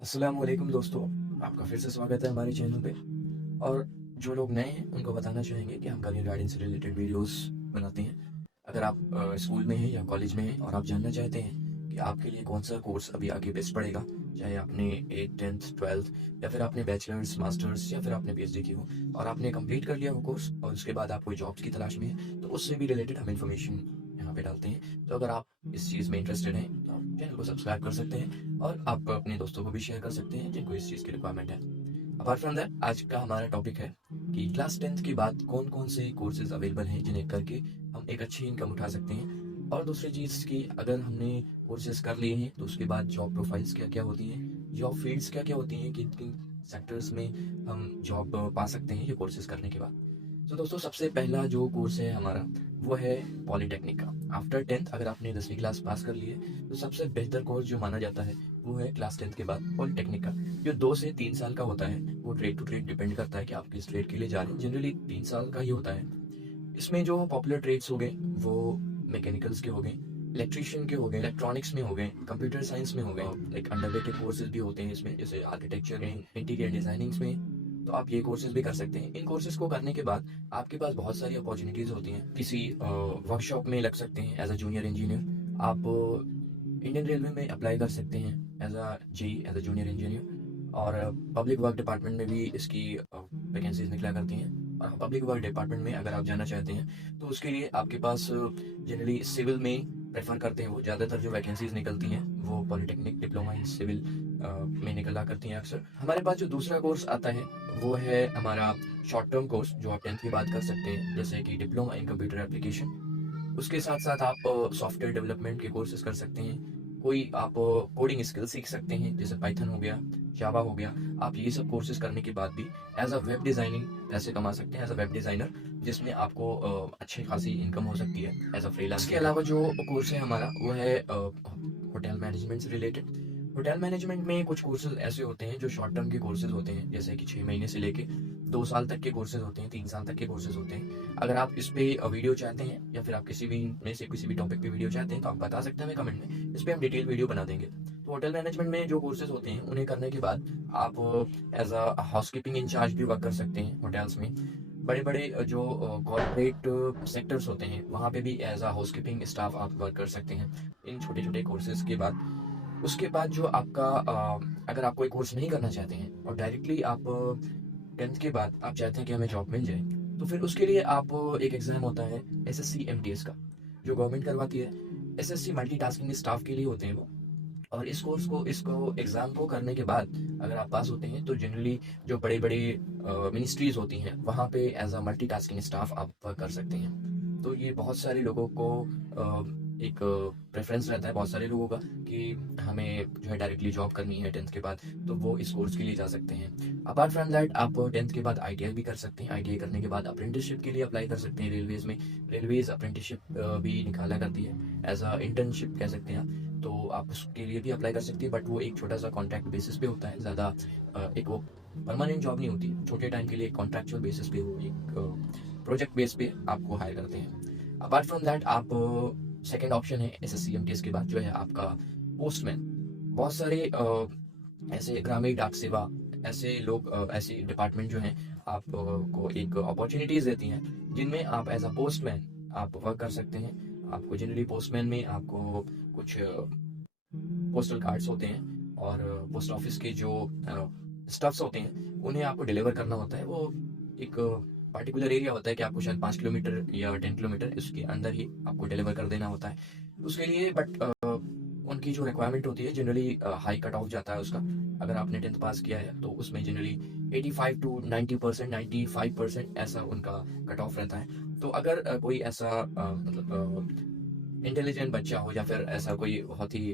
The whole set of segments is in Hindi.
अस्सलामुअलैकुम दोस्तों, आपका फिर से स्वागत है हमारे चैनल पे। और जो लोग नए हैं उनको बताना चाहेंगे कि हम करियर गाइडेंस से रिलेटेड वीडियोस बनाते हैं। अगर आप स्कूल में हैं या कॉलेज में हैं और आप जानना चाहते हैं कि आपके लिए कौन सा कोर्स अभी आगे बेस्ट पड़ेगा, चाहे आपने 8th 10th 12th या फिर आपने बैचलर्स मास्टर्स या फिर आपने पीएचडी की हो और आपने कंप्लीट कर लिया वो कोर्स और उसके बाद आप कोई जॉब्स की तलाश में हैं, तो उससे भी रिलेटेड हम इंफॉर्मेशन यहाँ पे डालते हैं। तो अगर आप इस चीज़ में इंटरेस्टेड हैं तो आप चैनल को सब्सक्राइब कर सकते हैं और आप अपने दोस्तों को भी शेयर कर सकते हैं जिनको इस चीज़ की रिक्वायरमेंट है। अपार्ट फ्रॉम दैट, आज का हमारा टॉपिक है कि क्लास 10th के बाद कौन कौन से कोर्सेज अवेलेबल हैं जिन्हें करके हम एक अच्छी इनकम उठा सकते हैं। और दूसरी चीज़ की, अगर हमने कोर्सेज कर लिए हैं तो उसके बाद जॉब प्रोफाइल्स क्या क्या होती हैं, जॉब फील्ड्स क्या क्या होती हैं, किन किन सेक्टर्स में हम जॉब पा सकते हैं ये कोर्सेज करने के बाद। तो दोस्तों, सबसे पहला जो कोर्स है हमारा वो है पॉलीटेक्निक का। आफ्टर 10th अगर आपने 10वीं क्लास पास कर ली है तो सबसे बेहतर कोर्स जो माना जाता है वो है क्लास 10th के बाद पॉलीटेक्निक का, जो 2 से 3 साल का होता है। वो ट्रेड टू ट्रेड डिपेंड करता है कि आप किस ट्रेड के लिए जा रहे हैं। जनरली 3 साल का ही होता है। इसमें जो पॉपुलर ट्रेड्स हो गए वो मैकेनिकल्स के हो गए, इलेक्ट्रिशियन के हो गए, इलेक्ट्रॉनिक्स में हो गए, कंप्यूटर साइंस में हो गए। लाइक अंडररेटेड कोर्सेज भी होते हैं इसमें, जैसे आर्किटेक्चर में, इंटीरियर डिजाइनिंग में। तो आप ये कोर्सेज भी कर सकते हैं। इन कोर्सेज को करने के बाद आपके पास बहुत सारी अपॉर्चुनिटीज होती हैं। किसी वर्कशॉप में लग सकते हैं एज अ जूनियर इंजीनियर। आप इंडियन रेलवे में अप्लाई कर सकते हैं as a G as a junior engineer. और पब्लिक वर्क डिपार्टमेंट में भी इसकी वैकेंसीज निकला करती हैं। और पब्लिक वर्क डिपार्टमेंट में अगर आप जाना चाहते हैं तो उसके लिए आपके पास जनरली सिविल में प्रेफर करते हैं। वो ज़्यादातर जो वैकेंसीज निकलती हैं वो पॉलिटेक्निक डिप्लोमा इन सिविल में निकला करती हैं अक्सर। हमारे पास जो दूसरा कोर्स आता है वो है हमारा शॉर्ट टर्म कोर्स, जो आप 10th के बाद कर सकते हैं, जैसे कि डिप्लोमा इन कंप्यूटर एप्लीकेशन। उसके साथ साथ आप सॉफ्टवेयर डेवलपमेंट के कोर्सेज कर सकते हैं। कोई आप कोडिंग स्किल सीख सकते हैं, जैसे पाइथन हो गया, जावा हो गया। आप ये सब कोर्सेज करने के बाद भी एज अ वेब डिज़ाइनिंग पैसे कमा सकते हैं, एज अ वेब डिज़ाइनर, जिसमें आपको अच्छी खासी इनकम हो सकती है एज अ फ्रीलांस। इसके अलावा जो कोर्स है हमारा वो है होटल मैनेजमेंट से रिलेटेड। होटल मैनेजमेंट में कुछ कोर्सेज ऐसे होते हैं जो शॉर्ट टर्म के कोर्सेज होते हैं, जैसे कि 6 महीने से लेके 2 साल तक के कोर्सेज होते हैं, 3 साल तक के कोर्सेज होते हैं। अगर आप इस पे वीडियो चाहते हैं या फिर आप किसी भी में से किसी भी टॉपिक पे वीडियो चाहते हैं तो आप बता सकते हैं हमें कमेंट में, इस पे हम डिटेल वीडियो बना देंगे। तो होटल मैनेजमेंट में जो कोर्सेज होते हैं उन्हें करने के बाद आप एज अ हाउसकीपिंग इंचार्ज भी वर्क कर सकते हैं होटल्स में। बड़े बड़े जो कॉर्पोरेट सेक्टर्स होते हैं वहाँ पे भी एज अ हाउसकीपिंग स्टाफ आप वर्क कर सकते हैं इन छोटे छोटे कोर्सेज के बाद। उसके बाद जो आपका अगर आप कोई कोर्स नहीं करना चाहते हैं और डायरेक्टली आप 10th के बाद आप चाहते हैं कि हमें जॉब मिल जाए, तो फिर उसके लिए आप एक एग्ज़ाम होता है एसएससी एमटीएस का, जो गवर्नमेंट करवाती है। एसएससी मल्टीटास्किंग स्टाफ के लिए होते हैं वो। और इसको एग्ज़ाम को करने के बाद अगर आप पास होते हैं तो जनरली जो बड़े बड़े मिनिस्ट्रीज होती हैं वहाँ पे एज अ मल्टीटास्किंग स्टाफ आप वर्क कर सकते हैं। तो ये बहुत सारे लोगों को एक प्रेफरेंस रहता है, बहुत सारे लोगों का, कि हमें जो है डायरेक्टली जॉब करनी है 10th के बाद, तो वो इस कोर्स के लिए जा सकते हैं। अपार्ट फ्रॉम दैट, आप 10th के बाद आईटीआई भी कर सकते हैं। आईटीआई करने के बाद अप्रेंटिसशिप के लिए अप्लाई कर सकते हैं रेलवेज में। रेलवेज अप्रेंटिसशिप भी निकाला करती है, एज अ इंटर्नशिप कह सकते हैं आप। तो आप उसके लिए भी अप्लाई कर सकती है, बट वो एक छोटा सा कॉन्ट्रैक्ट बेसिस पे होता है, ज़्यादा एक वो परमानेंट जॉब नहीं होती। छोटे टाइम के लिए कॉन्ट्रैक्चुअल बेसिस पे, वो एक प्रोजेक्ट बेस पे आपको हायर करते हैं। अपार्ट फ्रॉम दैट, आप सेकेंड ऑप्शन है एसएससी एमटीएस के बाद जो है आपका पोस्टमैन। बहुत सारे ऐसे ग्रामीण डाक सेवा, ऐसे लोग, ऐसे डिपार्टमेंट जो हैं आपको एक अपॉर्चुनिटीज़ देती हैं जिनमें आप एज अ पोस्टमैन आप वर्क कर सकते हैं। आपको जनरली पोस्टमैन में आपको कुछ पोस्टल कार्ड्स होते हैं और पोस्ट ऑफिस के जो स्टफ्स होते हैं उन्हें आपको डिलीवर करना होता है। वो एक पार्टिकुलर एरिया होता है कि आपको शायद 5 किलोमीटर या 10 किलोमीटर इसके अंदर ही आपको डिलीवर कर देना होता है उसके लिए। बट उनकी जो रिक्वायरमेंट होती है जनरली हाई कट ऑफ जाता है उसका। अगर आपने 10th पास किया है तो उसमें जनरली 85 to 90%, 95% ऐसा उनका कट ऑफ रहता है। तो अगर कोई ऐसा मतलब इंटेलिजेंट बच्चा हो या फिर ऐसा कोई बहुत ही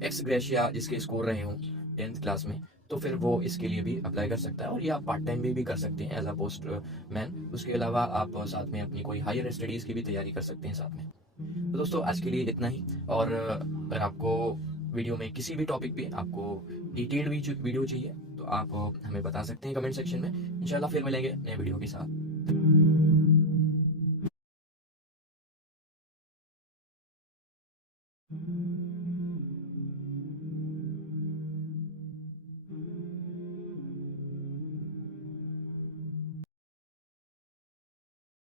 एक्स ग्रेशिया जिसके स्कोर रहे हों 10th क्लास में, तो फिर वो इसके लिए भी अप्लाई कर सकता है। और ये आप पार्ट टाइम भी कर सकते हैं एज अ पोस्ट मैन। उसके अलावा आप साथ में अपनी कोई हायर स्टडीज़ की भी तैयारी कर सकते हैं साथ में। तो दोस्तों, आज के लिए इतना ही। और अगर आपको वीडियो में किसी भी टॉपिक पे आपको डिटेल्ड वीडियो चाहिए तो आप हमें बता सकते हैं कमेंट सेक्शन में। इंशाल्लाह फिर मिलेंगे नए वीडियो के साथ।